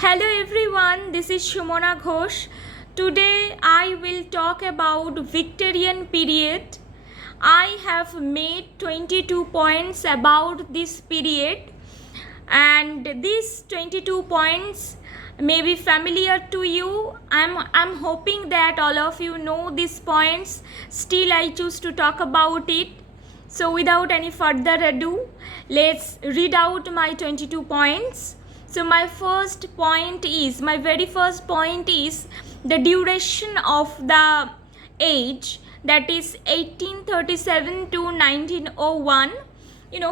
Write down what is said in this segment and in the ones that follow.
Hello everyone, this is Shumona Ghosh. Today I will talk about Victorian period. I have made 22 points about this period, and these 22 points may be familiar to you. I'm hoping that all of you know these points. Still I choose to talk about it. So without any further ado, let's read out my 22 points. So my very first point is the duration of the age, that is 1837 to 1901.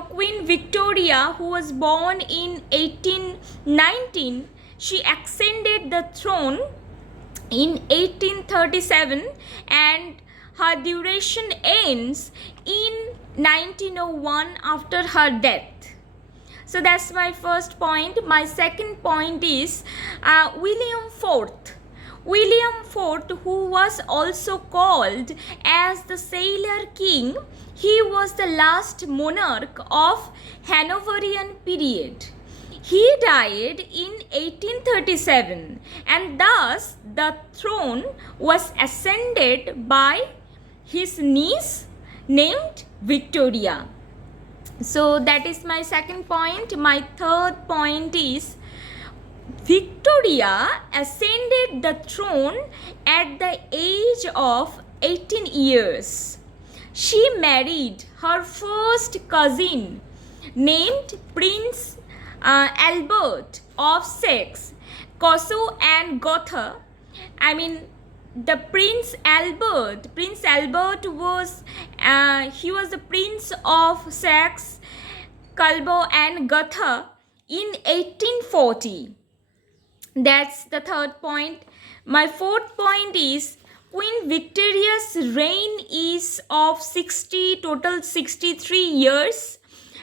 Queen Victoria, who was born in 1819, she ascended the throne in 1837 and her duration ends in 1901 after her death. So that's my first point. My second point is William IV. William IV, who was also called as the Sailor King, he was the last monarch of Hanoverian period. He died in 1837 and thus the throne was ascended by his niece named Victoria. So that is my second point. My third point is Victoria ascended the throne at the age of 18 years. She married her first cousin named Prince Albert of Saxe, Cosso and Gotha. The Prince Albert was he was the Prince of Saxe, Coburg and Gotha in 1840. That's the third point. My fourth point is Queen Victoria's reign is of 63 years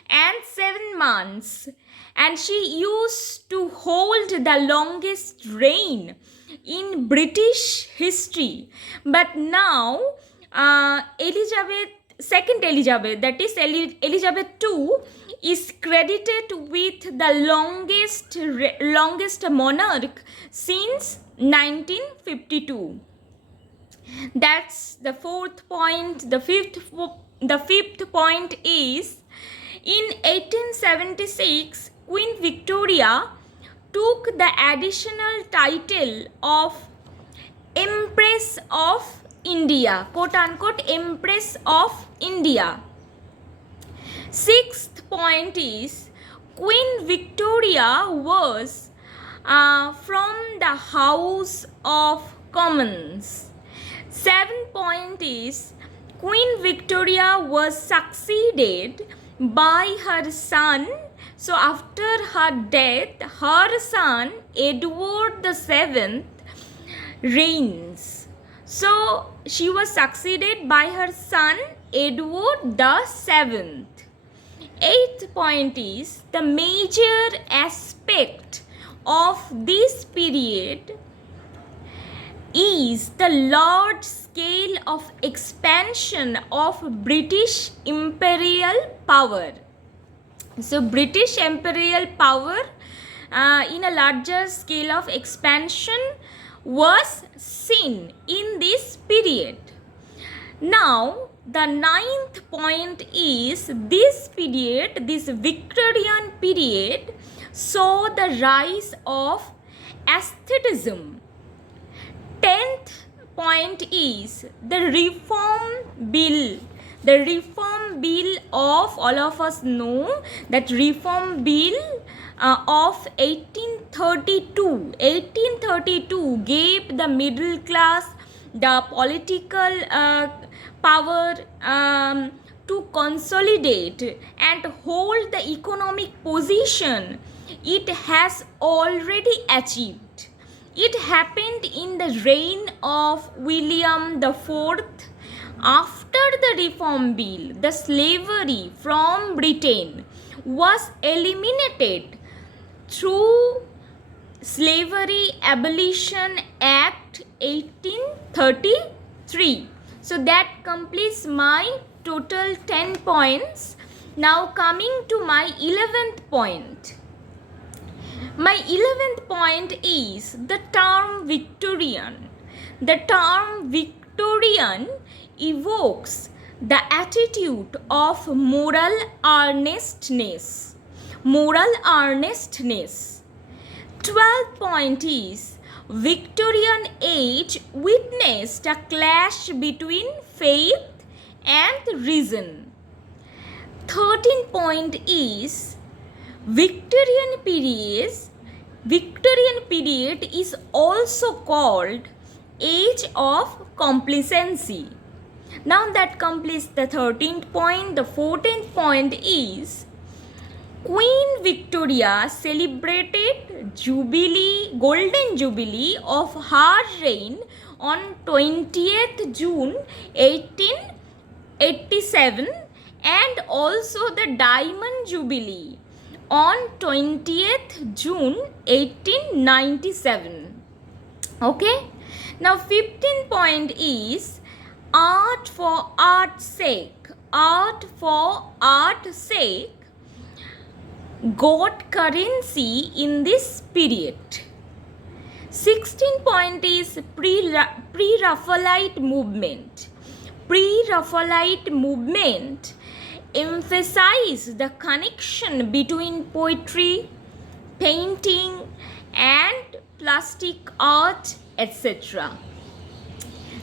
and 7 months, and she used to hold the longest reign in British history. But now Second Elizabeth, that is Elizabeth II, is credited with the longest monarch since 1952. That's the fourth point. The fifth point is in 1876 Queen Victoria took the additional title of Empress of India, quote unquote Empress of India. Sixth point is Queen Victoria was from the House of Commons. Seventh point is Queen Victoria was succeeded by her son. So after her death, her son Edward VII reigns. So she was succeeded by her son Edward VII. Eighth point is the major aspect of this period is the large scale of expansion of British imperial power. So British imperial power in a larger scale of expansion was seen in this period. Now the ninth point is this Victorian period saw the rise of aestheticism. 10th point is the reform bill. The reform bill of, all of us know that reform bill of 1832 gave the middle class the political power to consolidate and hold the economic position it has already achieved. It happened in the reign of William IV. After the Reform Bill, the slavery from Britain was eliminated through Slavery Abolition Act 1833. So that completes my total 10 points. Now coming to my 11th point. My 11th point is the term Victorian. The term Victorian evokes the attitude of moral earnestness. Moral earnestness. 12th point is Victorian age witnessed a clash between faith and reason. 13th point is Victorian period is also called age of complacency. Now that completes the 13th point. The 14th point is Queen Victoria celebrated golden jubilee of her reign on 20th June 1887 and also the Diamond Jubilee on 20th June 1897. Okay. Now 15th point is art for art's sake. Art for art's sake got currency in this period. 16th point is Pre-Raphaelite movement. Pre-Raphaelite movement emphasize the connection between poetry, painting and plastic art, etc.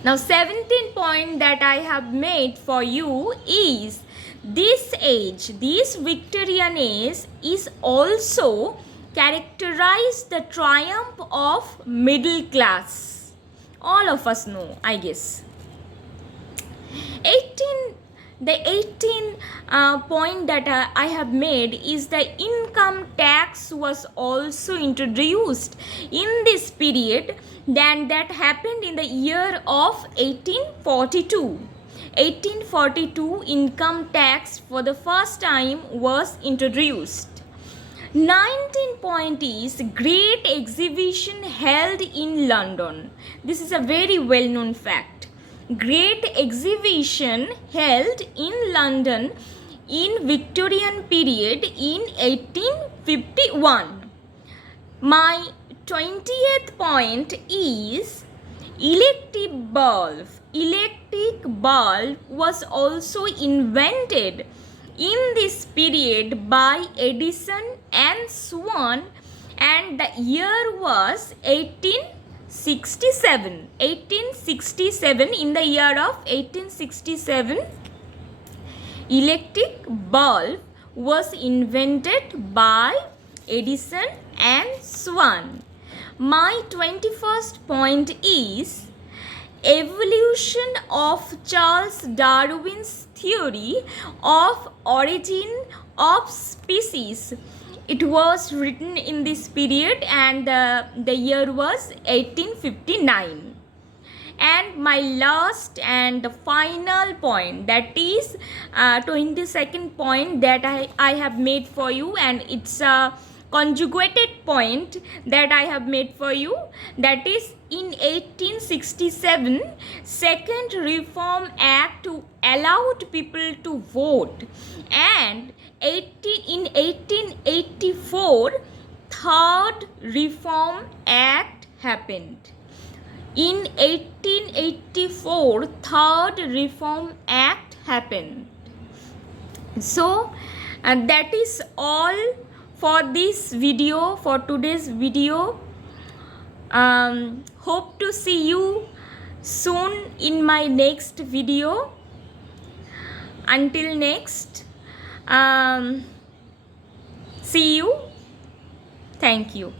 Now 17th point that I have made for you is this Victorian age is also characterized the triumph of middle class. All of us know, I guess. The 18th point that I have made is the income tax was also introduced in this period. Then that happened in the year of 1842. 1842 income tax for the first time was introduced. 19th point is Great Exhibition held in London. This is a very well known fact. Great Exhibition held in London in Victorian period in 1851. My 20th point is electric bulb. Electric bulb was also invented in this period by Edison and Swan, and the year was 1867. 1867, in the year of 1867, electric bulb was invented by Edison and Swan. My 21st point is evolution of Charles Darwin's theory of origin of species. It was written in this period and the year was 1859. And my last and the final point, that is 22nd point that I have made for you, and it's a conjugated point that I have made for you, that is in 1867 Second Reform Act allowed people to vote, and in 1884 Third Reform Act happened. In 1884 Third Reform Act happened. So that is all for this video, for today's video. Hope to see you soon in my next video. Until next, see you. Thank you.